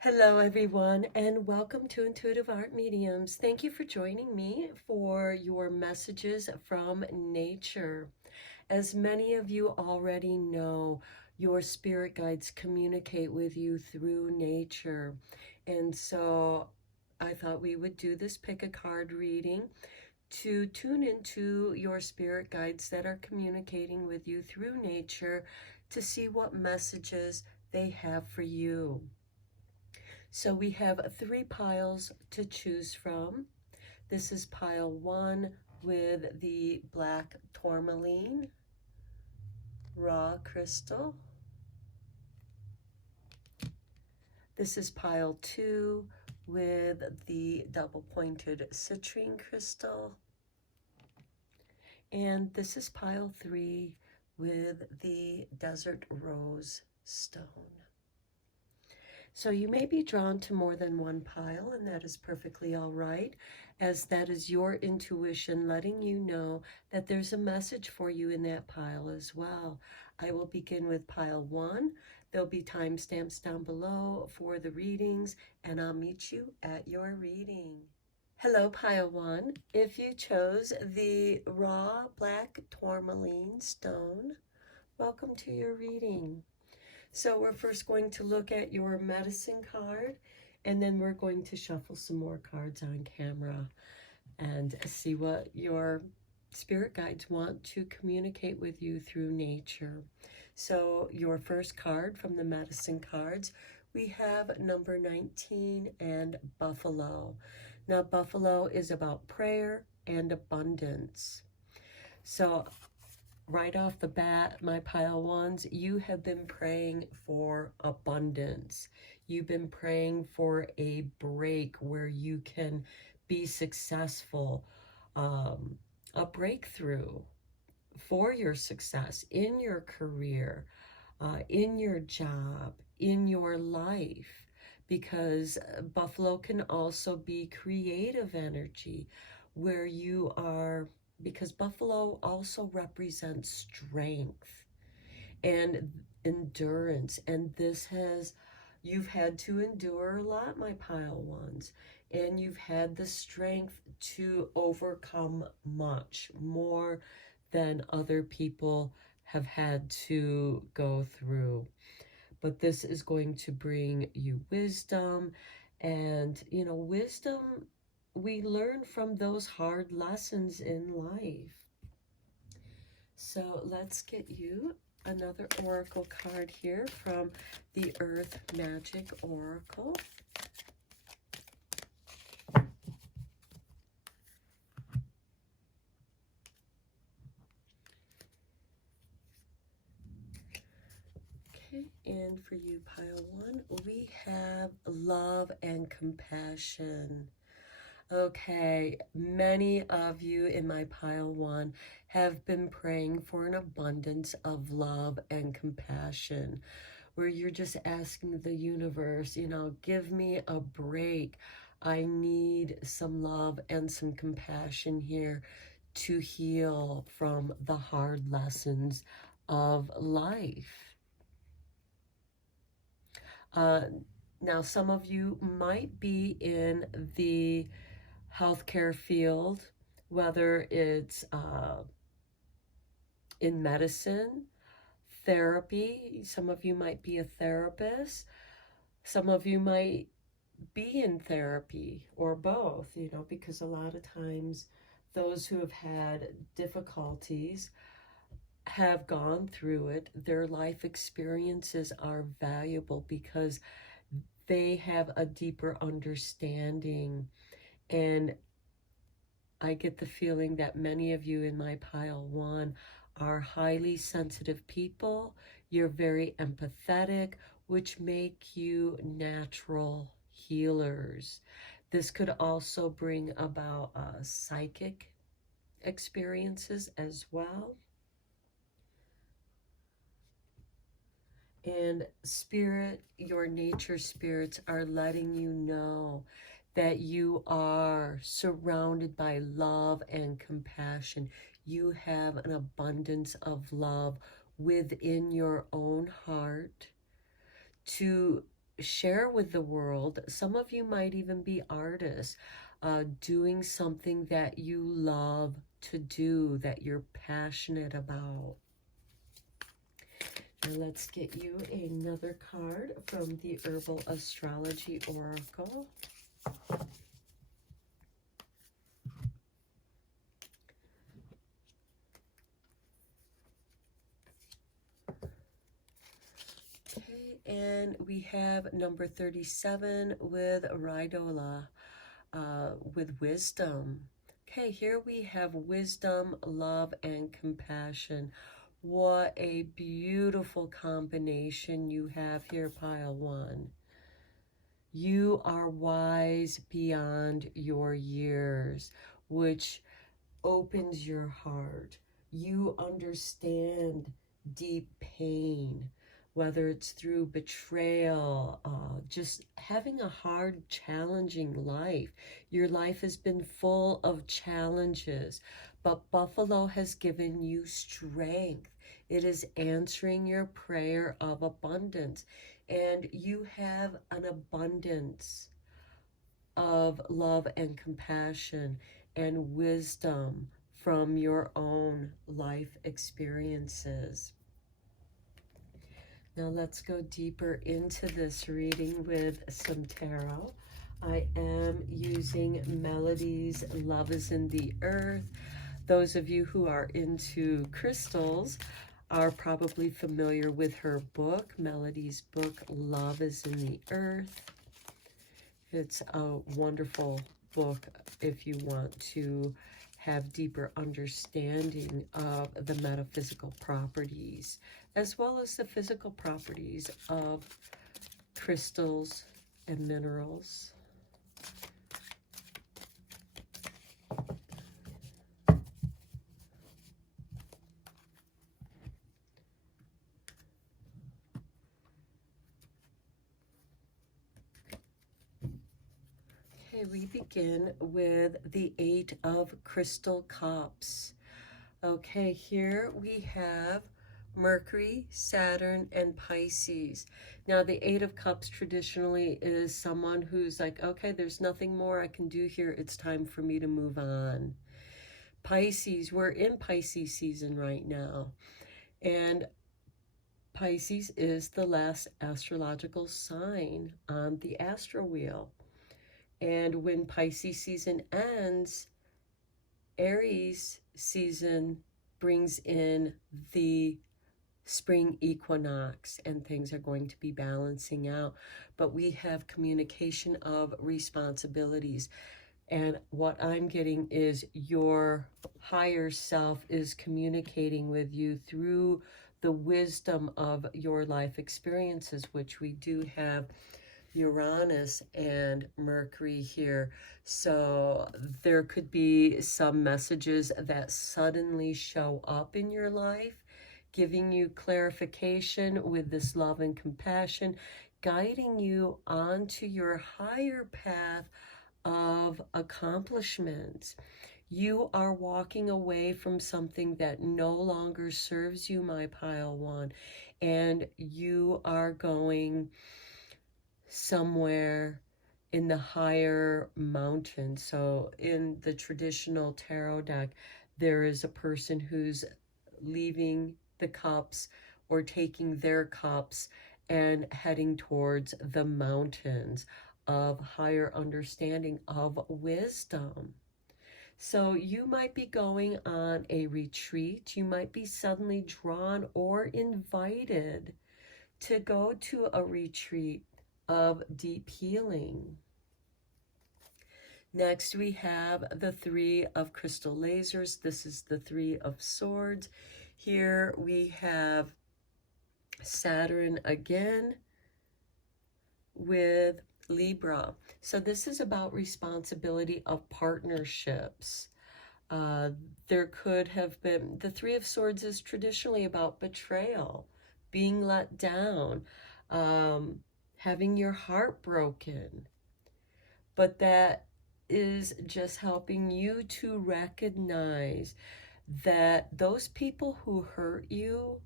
Hello, everyone, and welcome to Intuitive Art Mediums. Thank you for joining me for your messages from nature. As many of you already know, your spirit guides communicate with you through nature. And so I thought we would do this pick a card reading to tune into your spirit guides that are communicating with you through nature to see what messages they have for you. So we have 3 piles to choose from. This is pile 1 with the black tourmaline raw crystal. This is pile 2 with the double pointed citrine crystal. And this is pile 3 with the desert rose stone. So you may be drawn to more than one pile, and that is perfectly all right, as that is your intuition letting you know that there's a message for you in that pile as well. I will begin with pile 1. There'll be timestamps down below for the readings, and I'll meet you at your reading. Hello, pile 1. If you chose the raw black tourmaline stone, welcome to your reading. So we're first going to look at your medicine card, and then we're going to shuffle some more cards on camera and see what your spirit guides want to communicate with you through nature. So your first card from the medicine cards, we have number 19 and buffalo. Now buffalo is about prayer and abundance. So right off the bat, my pile 1s, you have been praying for abundance. You've been praying for a break where you can be successful, a breakthrough for your success in your career, in your job, in your life, because buffalo can also be creative energy where you are, because buffalo also represents strength and endurance, and you've had to endure a lot, my pile 1s, and you've had the strength to overcome much more than other people have had to go through. But this is going to bring you wisdom, and wisdom we learn from those hard lessons in life. So let's get you another oracle card here from the Earth Magic Oracle. Okay, and for you, pile 1, we have love and compassion. Okay, many of you in my pile 1 have been praying for an abundance of love and compassion, where you're just asking the universe, give me a break. I need some love and some compassion here to heal from the hard lessons of life. Now, some of you might be in the healthcare field, whether it's in medicine, therapy. Some of you might be a therapist. Some of you might be in therapy, or both, because a lot of times those who have had difficulties have gone through it. Their life experiences are valuable because they have a deeper understanding. And I get the feeling that many of you in my pile 1 are highly sensitive people. You're very empathetic, which make you natural healers. This could also bring about psychic experiences as well. And spirit, your nature spirits are letting you know that you are surrounded by love and compassion. You have an abundance of love within your own heart to share with the world. Some of you might even be artists, doing something that you love to do, that you're passionate about. And let's get you another card from the Herbal Astrology Oracle. Okay, and we have number 37 with Ridola, with wisdom. Okay, here we have wisdom, love, and compassion. What a beautiful combination you have here, pile one. You are wise beyond your years, which opens your heart. You understand deep pain, whether it's through betrayal, just having a hard, challenging life. Your life has been full of challenges, but Buffalo has given you strength. It is answering your prayer of abundance, and you have an abundance of love and compassion and wisdom from your own life experiences. Now let's go deeper into this reading with some tarot. I am using Melody's Love is in the Earth. Those of you who are into crystals are probably familiar with her book, Melody's book, Love is in the Earth. It's a wonderful book if you want to have deeper understanding of the metaphysical properties, as well as the physical properties of crystals and minerals. Okay, we begin with the 8 of Crystal Cups. Okay, here we have Mercury, Saturn, and Pisces. Now, the 8 of Cups traditionally is someone who's like, okay, there's nothing more I can do here. It's time for me to move on. Pisces, we're in Pisces season right now. And Pisces is the last astrological sign on the astro wheel. And when Pisces season ends, Aries season brings in the spring equinox, and things are going to be balancing out. But we have communication of responsibilities. And what I'm getting is your higher self is communicating with you through the wisdom of your life experiences, which we do have Uranus and Mercury here. So there could be some messages that suddenly show up in your life, giving you clarification with this love and compassion, guiding you onto your higher path of accomplishment. You are walking away from something that no longer serves you, my pile one, and you are going somewhere in the higher mountain. So in the traditional tarot deck, there is a person who's leaving the cups or taking their cups and heading towards the mountains of higher understanding of wisdom. So you might be going on a retreat. You might be suddenly drawn or invited to go to a retreat of deep healing. Next, we have the 3 of crystal lasers. This is the 3 of swords. Here we have Saturn again with Libra. So this is about responsibility of partnerships. There could have been, the 3 of swords is traditionally about betrayal, being let down, having your heart broken. But that is just helping you to recognize that those people who hurt you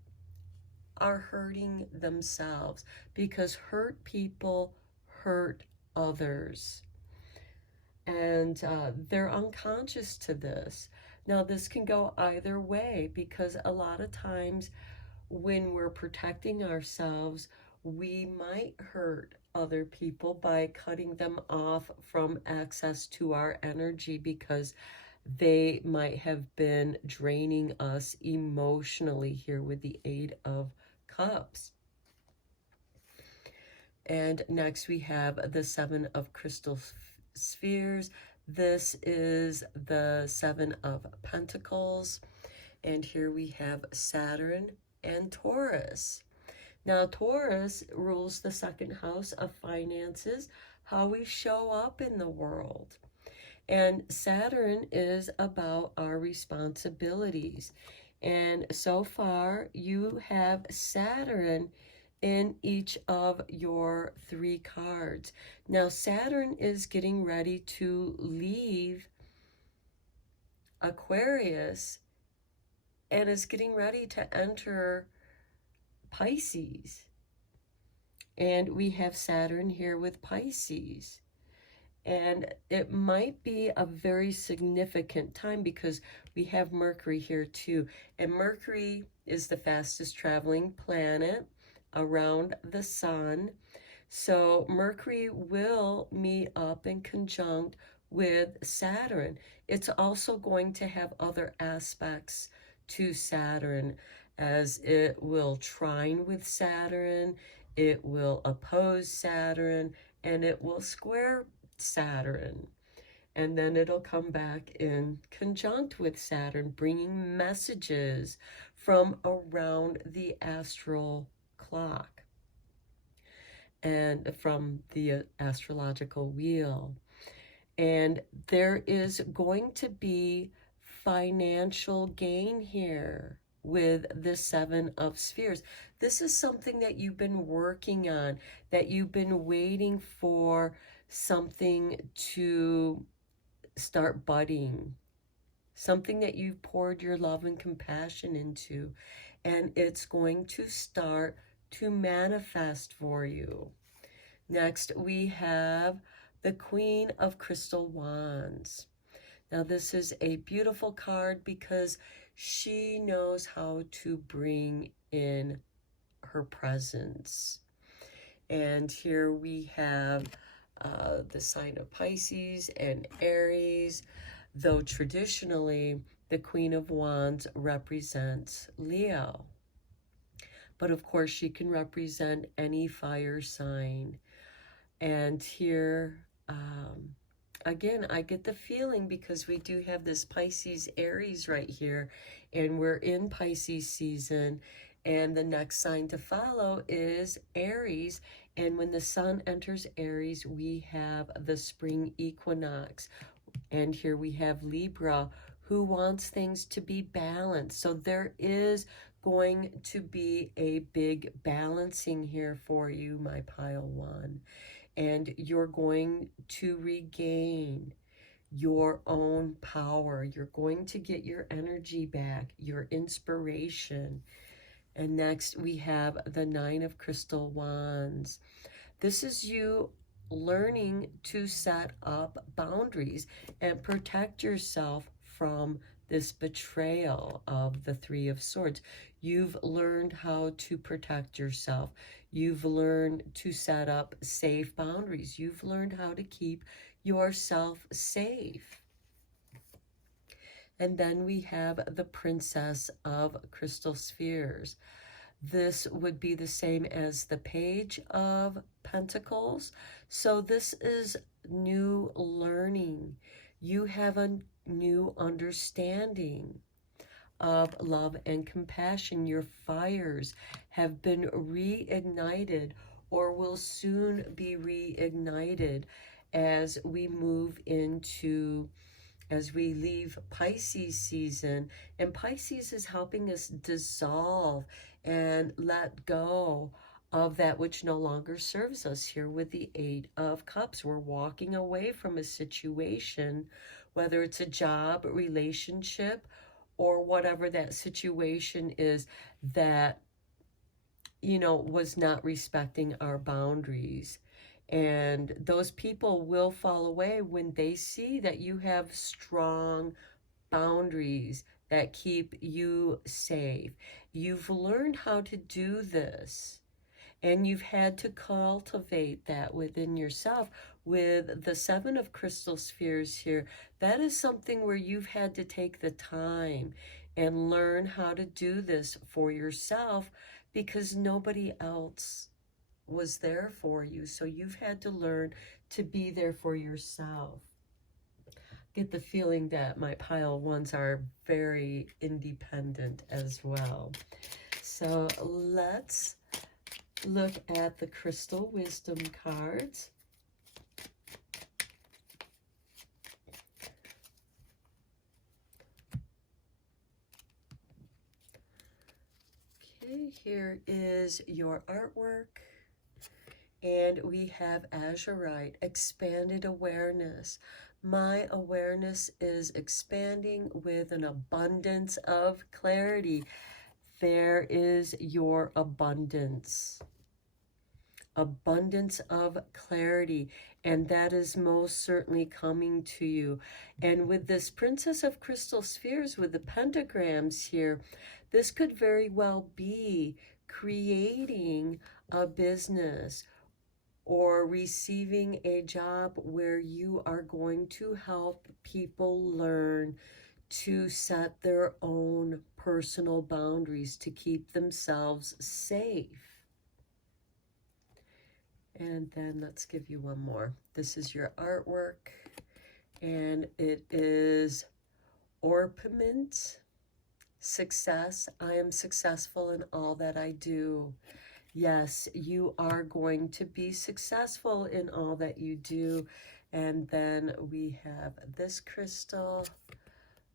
are hurting themselves, because hurt people hurt others. And they're unconscious to this. Now, this can go either way, because a lot of times when we're protecting ourselves, we might hurt other people by cutting them off from access to our energy, because they might have been draining us emotionally here with the Eight of Cups. And next we have the Seven of Crystal Spheres. This is the Seven of Pentacles. And here we have Saturn and Taurus. Now, Taurus rules the second house of finances, how we show up in the world. And Saturn is about our responsibilities. And so far, you have Saturn in each of your 3 cards. Now, Saturn is getting ready to leave Aquarius and is getting ready to enter Pisces. And we have Saturn here with Pisces. And it might be a very significant time, because we have Mercury here too. And Mercury is the fastest traveling planet around the sun. So Mercury will meet up in conjunct with Saturn. It's also going to have other aspects to Saturn, as it will trine with Saturn, it will oppose Saturn, and it will square Saturn. And then it'll come back in conjunct with Saturn, bringing messages from around the astral clock and from the astrological wheel. And there is going to be financial gain here with the Seven of Spheres. This is something that you've been working on, that you've been waiting for something to start budding, something that you've poured your love and compassion into, and it's going to start to manifest for you. Next, we have the Queen of Crystal Wands. Now, this is a beautiful card because she knows how to bring in her presence. And here we have the sign of Pisces and Aries, though traditionally the Queen of Wands represents Leo. But of course, she can represent any fire sign. And here, again, I get the feeling, because we do have this Pisces Aries right here, and we're in Pisces season, and the next sign to follow is Aries. And when the sun enters Aries, we have the spring equinox. And here we have Libra, who wants things to be balanced. So there is going to be a big balancing here for you, my pile one. And you're going to regain your own power. You're going to get your energy back, your inspiration. And next we have the Nine of Crystal Wands. This is you learning to set up boundaries and protect yourself from this betrayal of the Three of Swords. You've learned how to protect yourself. You've learned to set up safe boundaries. You've learned how to keep yourself safe. And then we have the Princess of Crystal Spheres. This would be the same as the Page of Pentacles. So this is new learning. You have a new understanding of love and compassion. Your fires have been reignited, or will soon be reignited, as we move into, as we leave Pisces season. And Pisces is helping us dissolve and let go of that which no longer serves us. Here with the Eight of Cups, we're walking away from a situation, whether it's a job, relationship, or whatever that situation is that was not respecting our boundaries. And those people will fall away when they see that you have strong boundaries that keep you safe. You've learned how to do this, and you've had to cultivate that within yourself. With the Seven of Crystal Spheres here, that is something where you've had to take the time and learn how to do this for yourself, because nobody else was there for you. So you've had to learn to be there for yourself. Get the feeling that my pile ones are very independent as well. So let's look at the Crystal Wisdom cards. Okay, here is your artwork. And we have azurite, expanded awareness. My awareness is expanding with an abundance of clarity. There is your abundance. Abundance of clarity, and that is most certainly coming to you. And with this Princess of Crystal Spheres, with the pentagrams here, this could very well be creating a business or receiving a job where you are going to help people learn to set their own personal boundaries to keep themselves safe. And then let's give you one more. This is your artwork, and it is orpiment, success. I am successful in all that I do. Yes, you are going to be successful in all that you do. And then we have this crystal,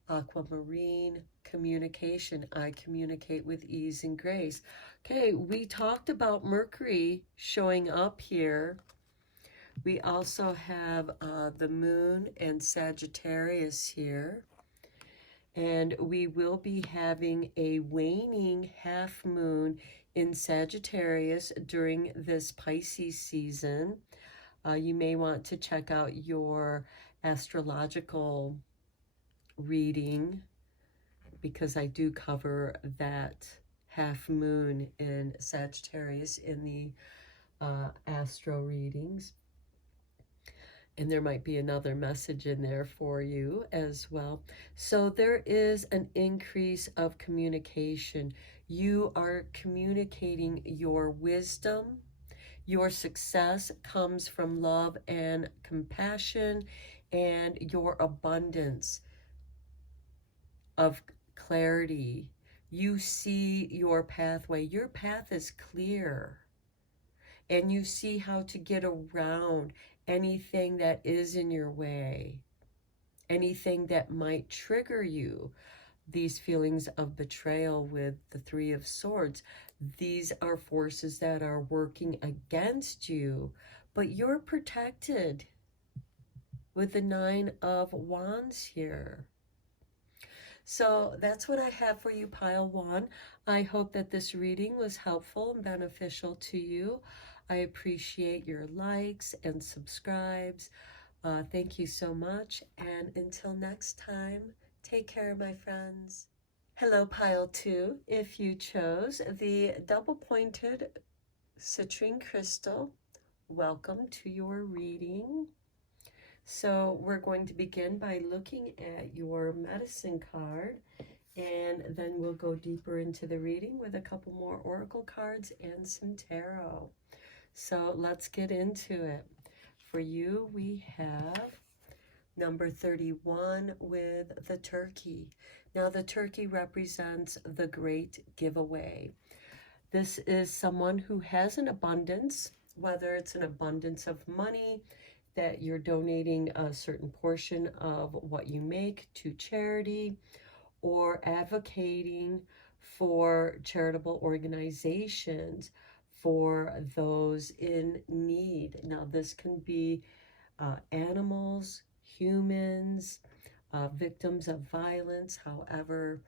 aquamarine, communication. I communicate with ease and grace. Okay, we talked about Mercury showing up here. We also have the moon and Sagittarius here. And we will be having a waning half moon in Sagittarius during this Pisces season. You may want to check out your astrological reading, because I do cover that half moon in Sagittarius in the astro readings. And there might be another message in there for you as well. So there is an increase of communication. You are communicating your wisdom. Your success comes from love and compassion, and your abundance of clarity. You see your pathway. Your path is clear, and you see how to get around anything that is in your way, anything that might trigger you. These feelings of betrayal with the Three of Swords, these are forces that are working against you, but you're protected with the Nine of Wands here. So that's what I have for you, Pile 1. I hope that this reading was helpful and beneficial to you. I appreciate your likes and subscribes. Thank you so much. And until next time, take care, my friends. Hello, Pile 2. If you chose the double-pointed citrine crystal, welcome to your reading. So we're going to begin by looking at your medicine card, and then we'll go deeper into the reading with a couple more oracle cards and some tarot. So let's get into it. For you, we have number 31 with the turkey. Now, the turkey represents the great giveaway. This is someone who has an abundance, whether it's an abundance of money, that you're donating a certain portion of what you make to charity, or advocating for charitable organizations for those in need. Now, this can be animals, humans, victims of violence, however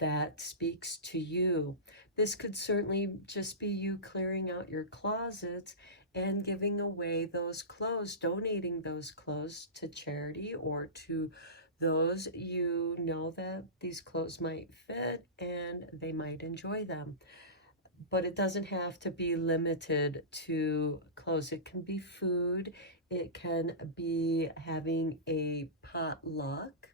that speaks to you. This could certainly just be you clearing out your closets and giving away those clothes, donating those clothes to charity or to those you know that these clothes might fit and they might enjoy them. But it doesn't have to be limited to clothes. It can be food. It can be having a potluck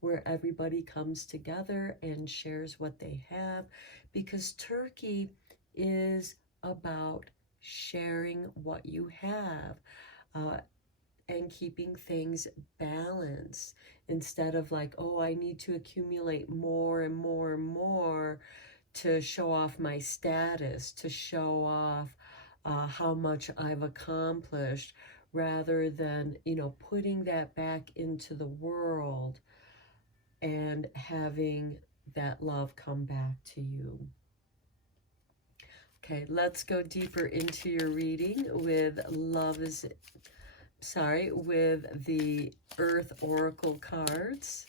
where everybody comes together and shares what they have, because turkey is about sharing what you have, uh, and keeping things balanced instead of like, oh, I need to accumulate more and more and more to show off my status, to show off how much I've accomplished, rather than, putting that back into the world and having that love come back to you. Okay, let's go deeper into your reading with with the Earth Oracle cards.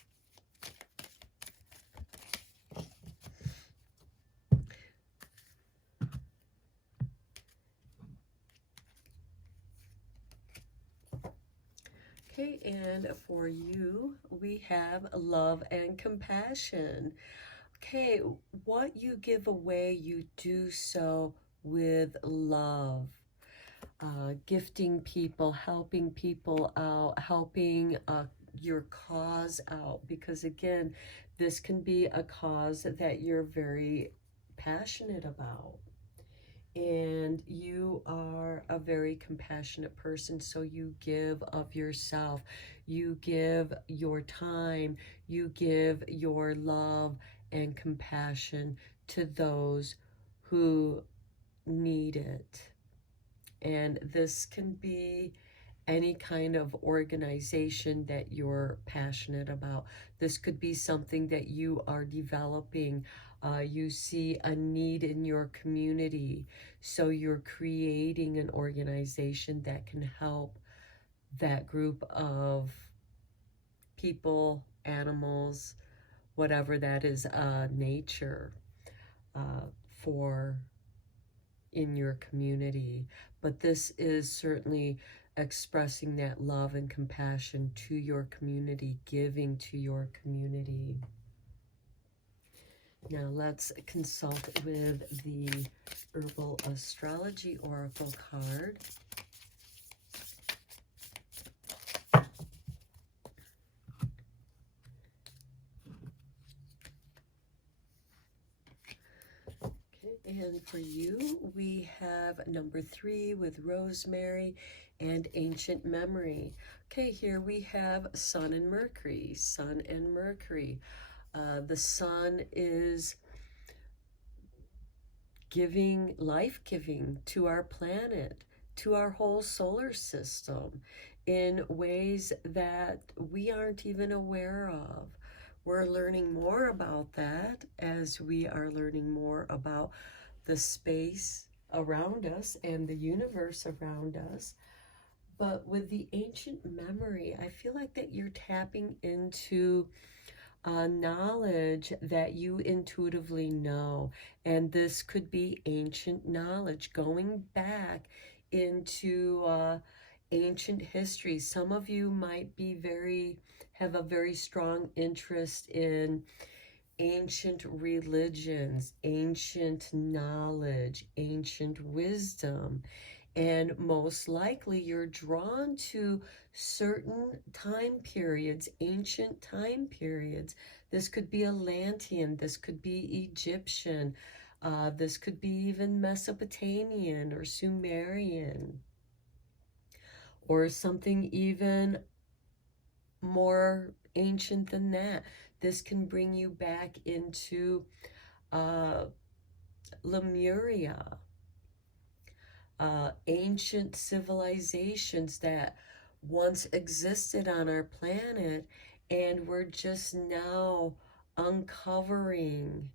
Okay, and for you, we have love and compassion. Okay, what you give away, you do so with love. Gifting people, helping people out, helping your cause out. Because again, this can be a cause that you're very passionate about. And you are a very compassionate person, so you give of yourself, you give your time, you give your love and compassion to those who need it. And this can be any kind of organization that you're passionate about. This could be something that you are developing. You see a need in your community, so you're creating an organization that can help that group of people, animals, whatever that is, nature, for in your community. But this is certainly expressing that love and compassion to your community, giving to your community. Now let's consult with the Herbal Astrology Oracle card. And for you, we have number 3 with Rosemary and Ancient Memory. Okay, here we have Sun and Mercury. Sun and Mercury. The Sun is giving, life-giving to our planet, to our whole solar system in ways that we aren't even aware of. We're learning more about that as we are learning more about the space around us and the universe around us. But with the ancient memory, I feel like that you're tapping into knowledge that you intuitively know. And this could be ancient knowledge, going back into ancient history. Some of you might be have a very strong interest in ancient religions, ancient knowledge, ancient wisdom. And most likely you're drawn to certain time periods, ancient time periods. This could be Atlantean, this could be Egyptian, this could be even Mesopotamian or Sumerian, or something even more ancient than that. This can bring you back into Lemuria, ancient civilizations that once existed on our planet, and we're just now uncovering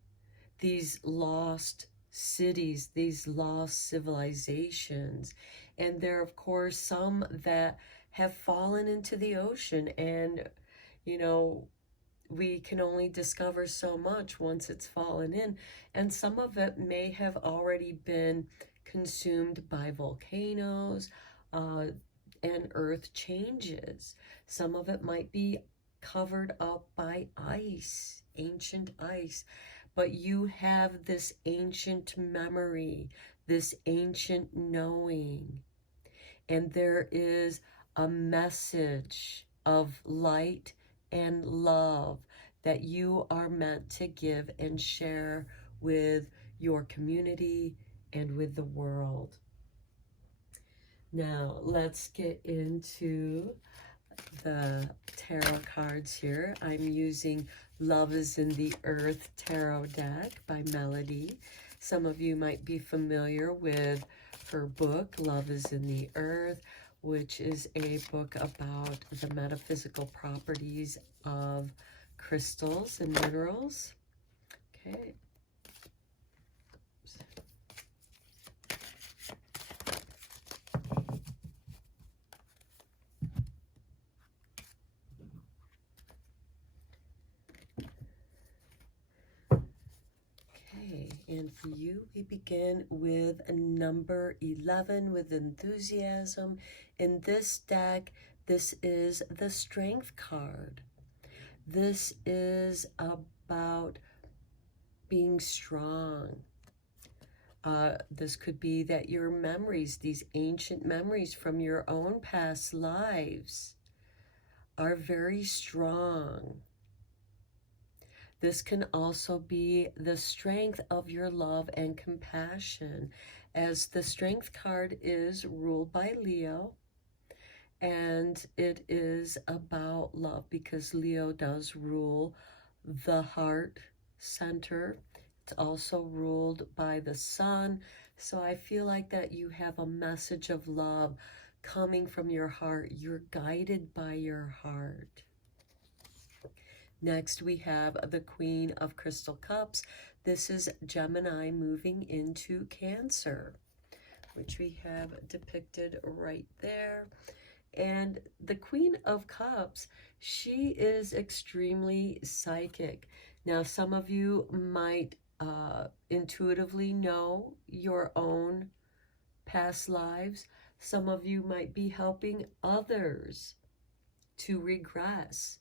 these lost cities, these lost civilizations. And there are, of course, some that have fallen into the ocean, and, you know, we can only discover so much once it's fallen in, and some of it may have already been consumed by volcanoes and earth changes. Some of it might be covered up by ice, ancient ice, but you have this ancient memory, this ancient knowing, and there is a message of light and love that you are meant to give and share with your community and with the world. Now, let's get into the tarot cards here. I'm using Love is in the Earth tarot deck by Melody. Some of you might be familiar with her book, Love is in the Earth, which is a book about the metaphysical properties of crystals and minerals. Okay. And for you, we begin with number 11 with enthusiasm. In this deck, this is the Strength card. This is about being strong. This could be that your memories, these ancient memories from your own past lives, are very strong. This can also be the strength of your love and compassion, as the Strength card is ruled by Leo, and it is about love because Leo does rule the heart center. It's also ruled by the sun, so I feel like that you have a message of love coming from your heart. You're guided by your heart. Next, we have the Queen of Crystal Cups. This is Gemini moving into Cancer, which we have depicted right there. And the Queen of Cups, she is extremely psychic. Now, some of you might intuitively know your own past lives. Some of you might be helping others to regress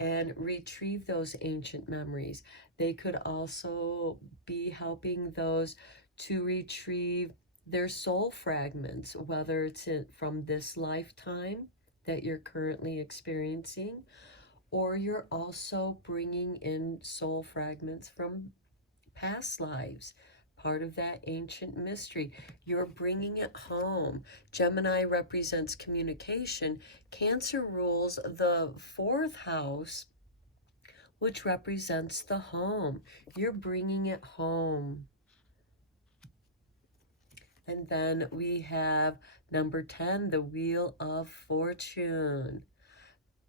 and retrieve those ancient memories. They could also be helping those to retrieve their soul fragments, whether it's from this lifetime that you're currently experiencing, or you're also bringing in soul fragments from past lives, part of that ancient mystery. You're bringing it home. Gemini represents communication. Cancer rules the 4th house, which represents the home. You're bringing it home. And then we have number 10, the Wheel of Fortune.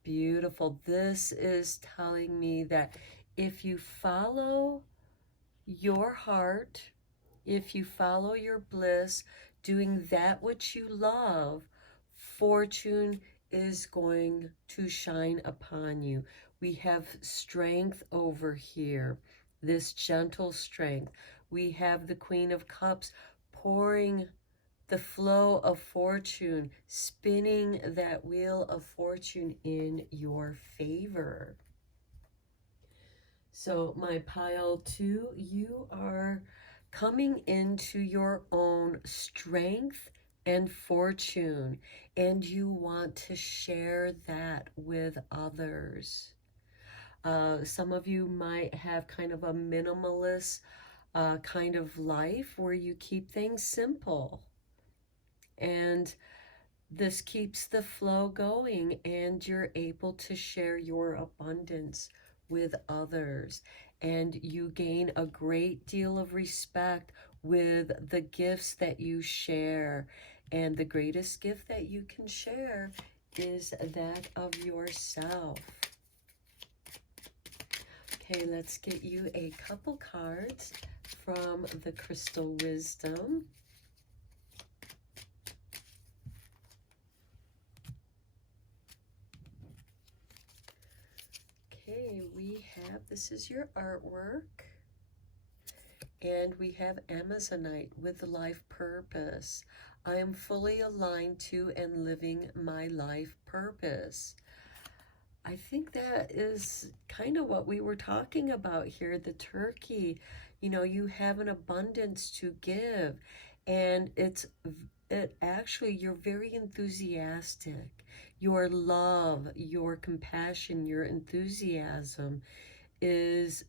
Beautiful. This is telling me that if you follow your heart, if you follow your bliss, doing that which you love, fortune is going to shine upon you. We have strength over here, this gentle strength. We have the Queen of Cups pouring the flow of fortune, spinning that wheel of fortune in your favor. So my pile 2, you are coming into your own strength and fortune, and you want to share that with others. Some of you might have kind of a minimalist kind of life where you keep things simple, and this keeps the flow going, and you're able to share your abundance with others, and you gain a great deal of respect with the gifts that you share. And the greatest gift that you can share is that of yourself. Okay, let's get you a couple cards from the Crystal Wisdom. Okay, we have, this is your artwork. And we have Amazonite with life purpose. I am fully aligned to and living my life purpose. I think that is kind of what we were talking about here, the turkey. You know, you have an abundance to give, and it actually, you're very enthusiastic. Your love, your compassion, your enthusiasm is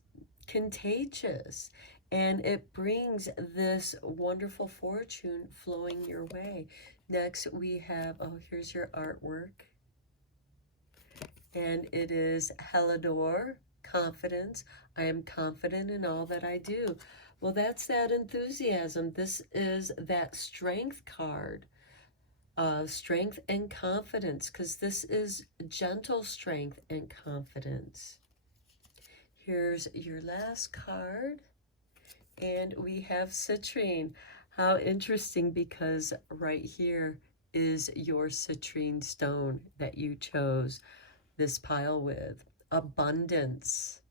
contagious, and it brings this wonderful fortune flowing your way. Next we have, oh, here's your artwork, and it is Helador, confidence. I am confident in all that I do. Well, that's that enthusiasm. This is that strength card, strength and confidence, because this is gentle strength and confidence. Here's your last card, and we have citrine. How interesting, because right here is your citrine stone that you chose this pile with. Abundance.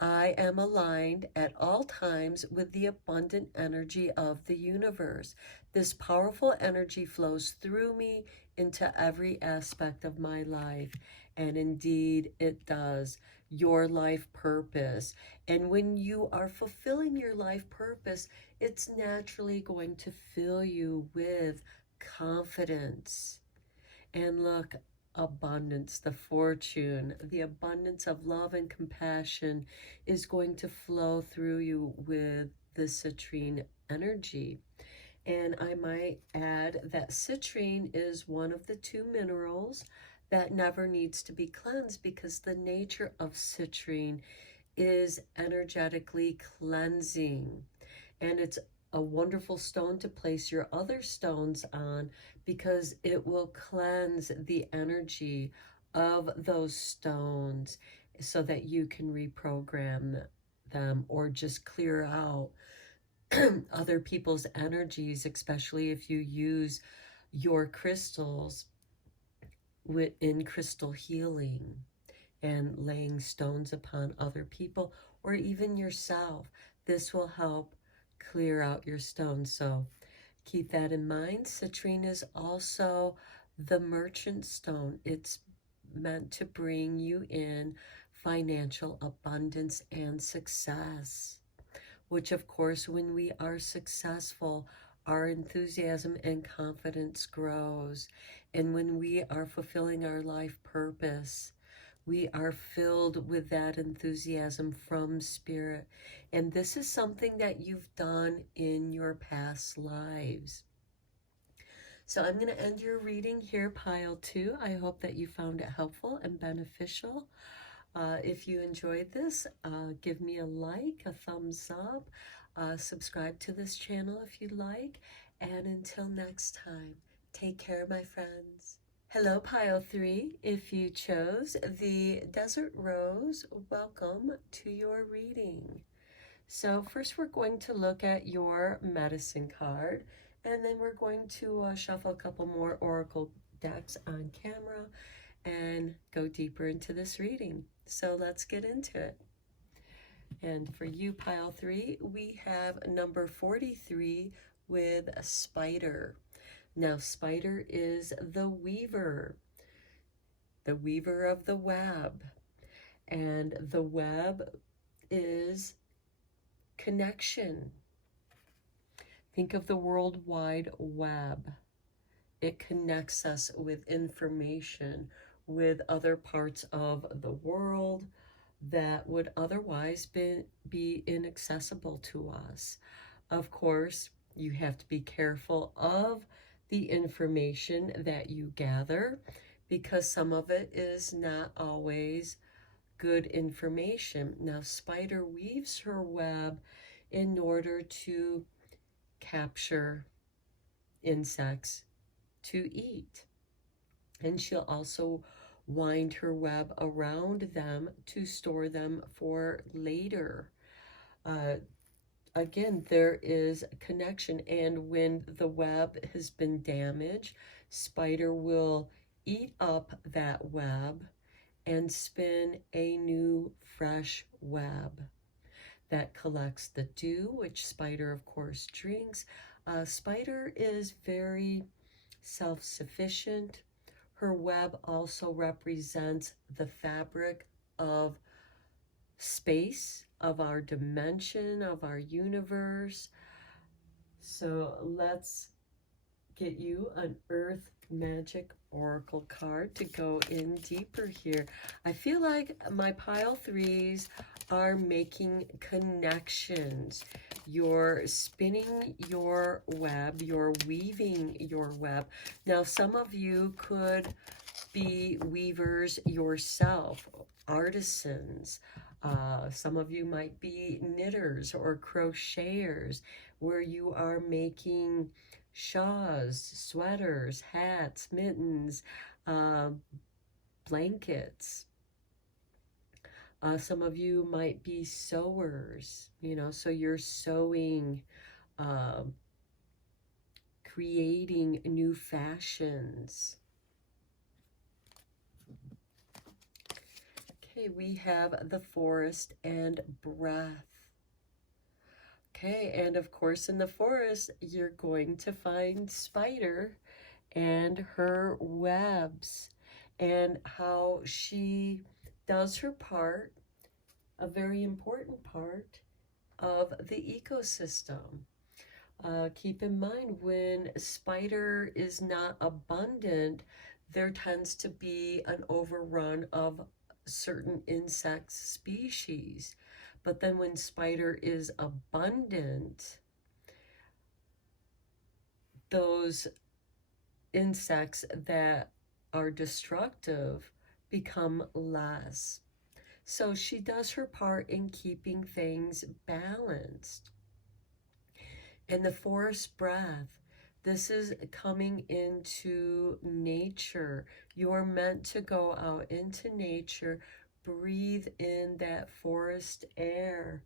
I am aligned at all times with the abundant energy of the universe. This powerful energy flows through me into every aspect of my life. And indeed, it does. Your life purpose. And when you are fulfilling your life purpose, it's naturally going to fill you with confidence. And look, abundance, the fortune, the abundance of love and compassion is going to flow through you with the citrine energy. And I might add that citrine is one of the 2 minerals that never needs to be cleansed, because the nature of citrine is energetically cleansing. And it's a wonderful stone to place your other stones on, because it will cleanse the energy of those stones so that you can reprogram them or just clear out other people's energies, especially if you use your crystals in crystal healing and laying stones upon other people or even yourself. This will help clear out your stones. So keep that in mind. Citrine is also the merchant stone. It's meant to bring you in financial abundance and success, which of course, when we are successful, our enthusiasm and confidence grows. And when we are fulfilling our life purpose, we are filled with that enthusiasm from spirit. And this is something that you've done in your past lives. So I'm going to end your reading here, pile 2. I hope that you found it helpful and beneficial. If you enjoyed this, give me a like, a thumbs up, subscribe to this channel if you like, and until next time, take care, my friends. Hello, pile 3. If you chose the Desert Rose, welcome to your reading. So first we're going to look at your medicine card, and then we're going to shuffle a couple more oracle decks on camera and go deeper into this reading. So let's get into it. And for you, pile 3, we have number 43 with a spider. Now, spider is the weaver of the web. And the web is connection. Think of the World Wide Web. It connects us with information, with other parts of the world that would otherwise be inaccessible to us. Of course, you have to be careful of the information that you gather, because some of it is not always good information. Now, spider weaves her web in order to capture insects to eat. And she'll also wind her web around them to store them for later. Again, there is a connection, and when the web has been damaged, spider will eat up that web and spin a new fresh web that collects the dew, which spider, of course, drinks. Spider is very self-sufficient. Her web also represents the fabric of space, of our dimension, of our universe. So let's get you an Earth Magic Oracle card to go in deeper here. I feel like my pile threes are making connections. You're spinning your web, you're weaving your web. Now, some of you could be weavers yourself, artisans. Some of you might be knitters or crocheters, where you are making shawls, sweaters, hats, mittens, blankets. Some of you might be sewers, so you're sewing, creating new fashions. Okay, we have the forest and breath. Okay, and of course in the forest, you're going to find Spider and her webs and how she does her part, a very important part of the ecosystem. Keep in mind, when spider is not abundant, there tends to be an overrun of certain insect species. But then when spider is abundant, those insects that are destructive become less. So she does her part in keeping things balanced. And the forest breath, this is coming into nature. You are meant to go out into nature, breathe in that forest air,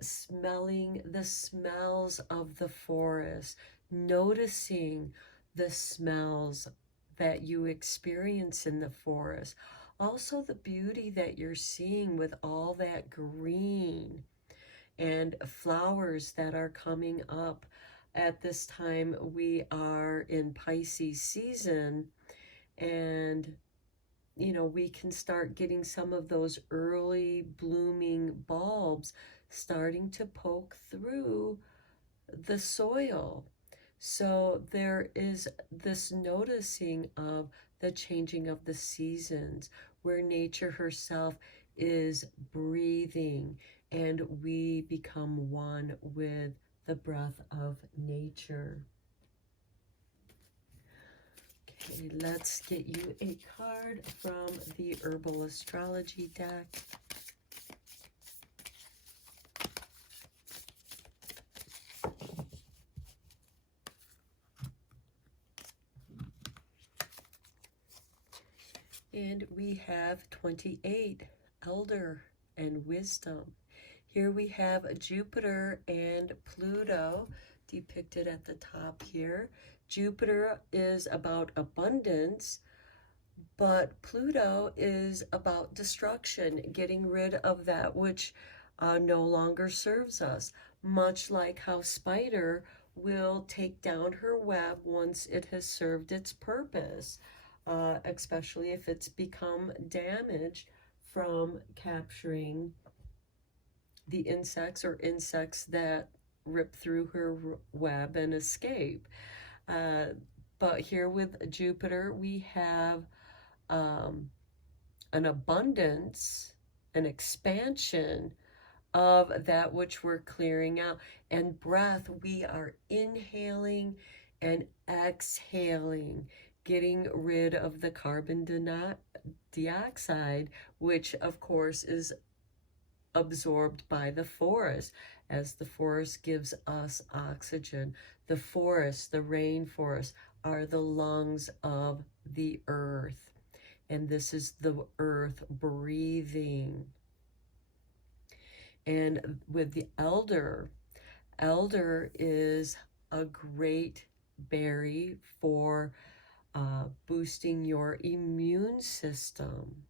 smelling the smells of the forest, noticing the smells that you experience in the forest. Also the beauty that you're seeing with all that green and flowers that are coming up. At this time, we are in Pisces season, and we can start getting some of those early blooming bulbs starting to poke through the soil. So there is this noticing of the changing of the seasons, where nature herself is breathing and we become one with the breath of nature. Okay, let's get you a card from the Herbal Astrology deck. And we have 28, Elder and Wisdom. Here we have Jupiter and Pluto depicted at the top here. Jupiter is about abundance, but Pluto is about destruction, getting rid of that which no longer serves us, much like how spider will take down her web once it has served its purpose, especially if it's become damaged from capturing the insects or insects that rip through her web and escape. But here with Jupiter, we have an abundance, an expansion of that which we're clearing out. And breath, we are inhaling and exhaling, getting rid of the carbon dioxide, which of course is absorbed by the forest, as the forest gives us oxygen. The forest, the rainforest, are the lungs of the earth. And this is the earth breathing. And with the elder is a great berry for boosting your immune system.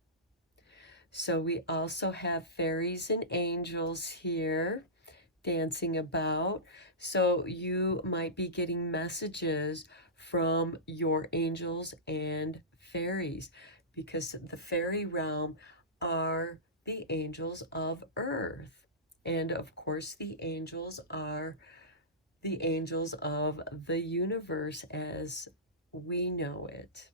So we also have fairies and angels here dancing about. So you might be getting messages from your angels and fairies, because the fairy realm are the angels of earth. And of course, the angels are the angels of the universe as we know it.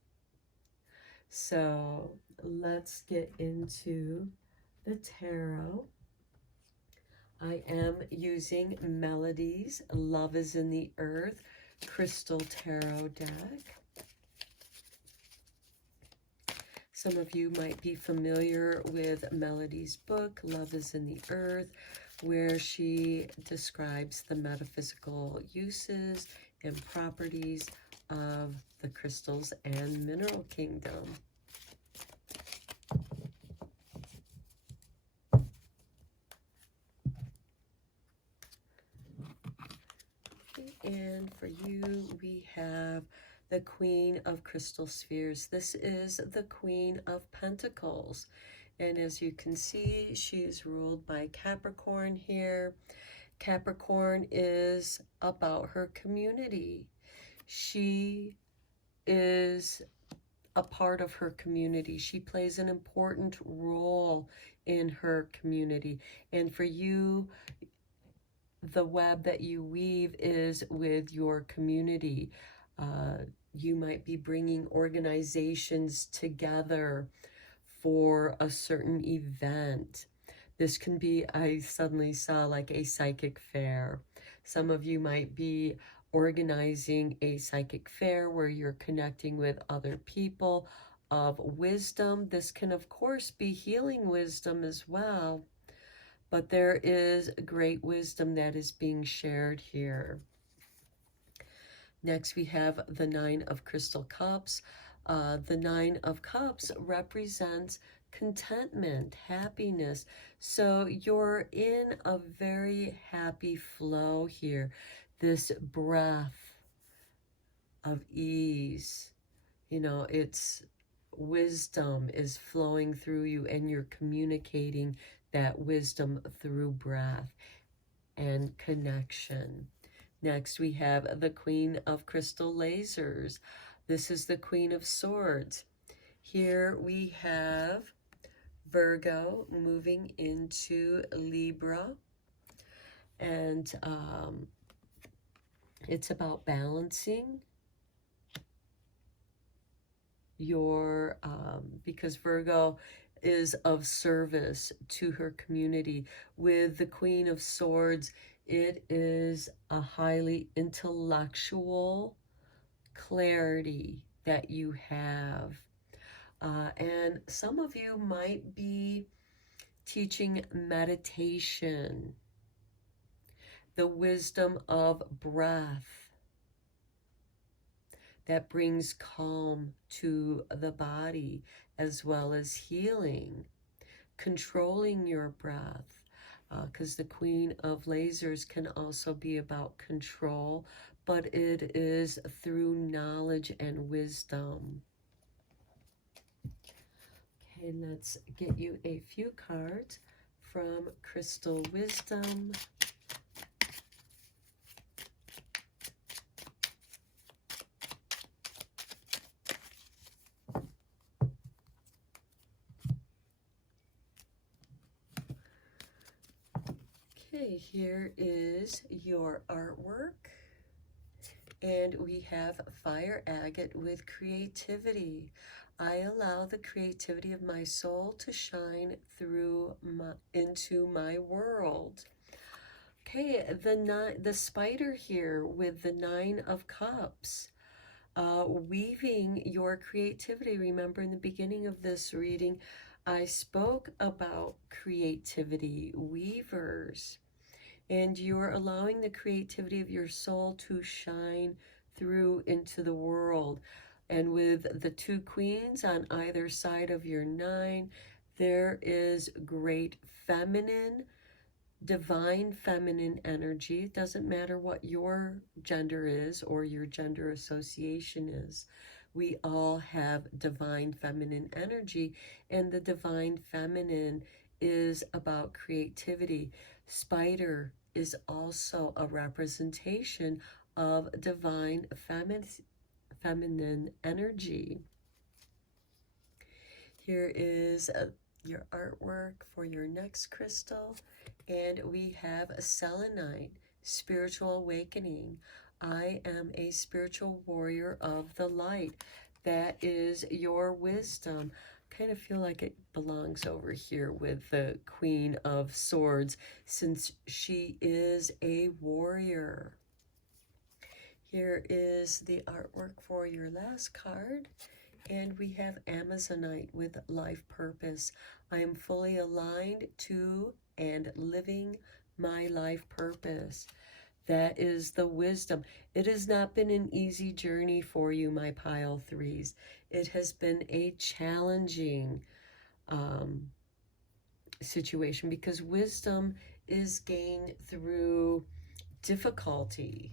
So let's get into the tarot. I am using Melody's Love is in the Earth Crystal Tarot deck. Some of you might be familiar with Melody's book, Love is in the Earth, where she describes the metaphysical uses and properties of the crystals and mineral kingdom. And for you, we have the Queen of Crystal Spheres. This is the Queen of Pentacles. And as you can see, she is ruled by Capricorn here. Capricorn is about her community. She is a part of her community. She plays an important role in her community. And for you, the web that you weave is with your community. You might be bringing organizations together for a certain event. This can be, I suddenly saw like a psychic fair. Some of you might be organizing a psychic fair where you're connecting with other people of wisdom. This can, of course, be healing wisdom as well. But there is great wisdom that is being shared here. Next, we have the Nine of Crystal Cups. The Nine of Cups represents contentment, happiness. So you're in a very happy flow here. This breath of ease, you know, it's wisdom is flowing through you, and you're communicating that wisdom through breath and connection. Next, we have the Queen of Crystal Lasers. This is the Queen of Swords. Here we have Virgo moving into Libra. And it's about balancing your, because Virgo is of service to her community. With the Queen of Swords, it is a highly intellectual clarity that you have. And some of you might be teaching meditation, the wisdom of breath that brings calm to the body, as well as healing, controlling your breath, because the Queen of Lasers can also be about control, but it is through knowledge and wisdom. Okay, let's get you a few cards from Crystal Wisdom. Okay, here is your artwork. And we have Fire Agate with creativity. I allow the creativity of my soul to shine through into my world. Okay, the spider here with the Nine of Cups. Weaving your creativity. Remember, in the beginning of this reading, I spoke about creativity, weavers. And you're allowing the creativity of your soul to shine through into the world. And with the two queens on either side of your nine, there is great feminine, divine feminine energy. It doesn't matter what your gender is or your gender association is, We all have divine feminine energy, and the divine feminine is about creativity. Spider is also a representation of divine feminine energy. Here is your artwork for your next crystal. And we have a selenite, spiritual awakening. I am a spiritual warrior of the light. That is your wisdom. Kind of feel like it belongs over here with the Queen of Swords, since she is a warrior. Here is the artwork for your last card. And we have Amazonite with life purpose. I am fully aligned to and living my life purpose. That is the wisdom. It has not been an easy journey for you, my pile threes. It has been a challenging situation, because wisdom is gained through difficulty.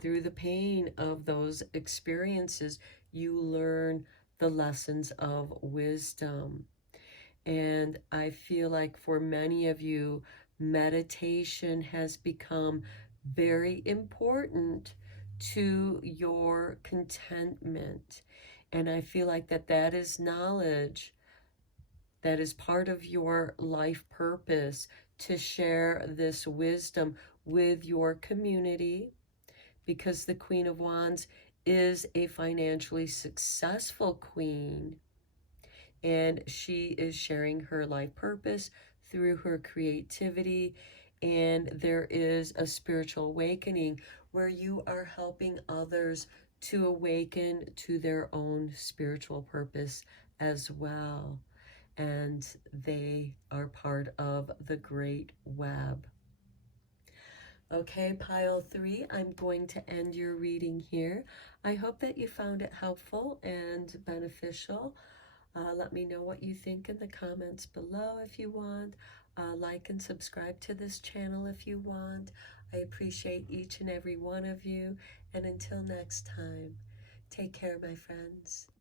Through the pain of those experiences, you learn the lessons of wisdom. And I feel like for many of you, meditation has become very important to your contentment. And I feel like that is knowledge that is part of your life purpose, to share this wisdom with your community, because the Queen of Wands is a financially successful queen, and she is sharing her life purpose through her creativity. And there is a spiritual awakening where you are helping others to awaken to their own spiritual purpose as well. And they are part of the great web. Okay, pile three, I'm going to end your reading here. I hope that you found it helpful and beneficial. Let me know what you think in the comments below if you want. Like and subscribe to this channel if you want. I appreciate each and every one of you. And until next time, take care, my friends.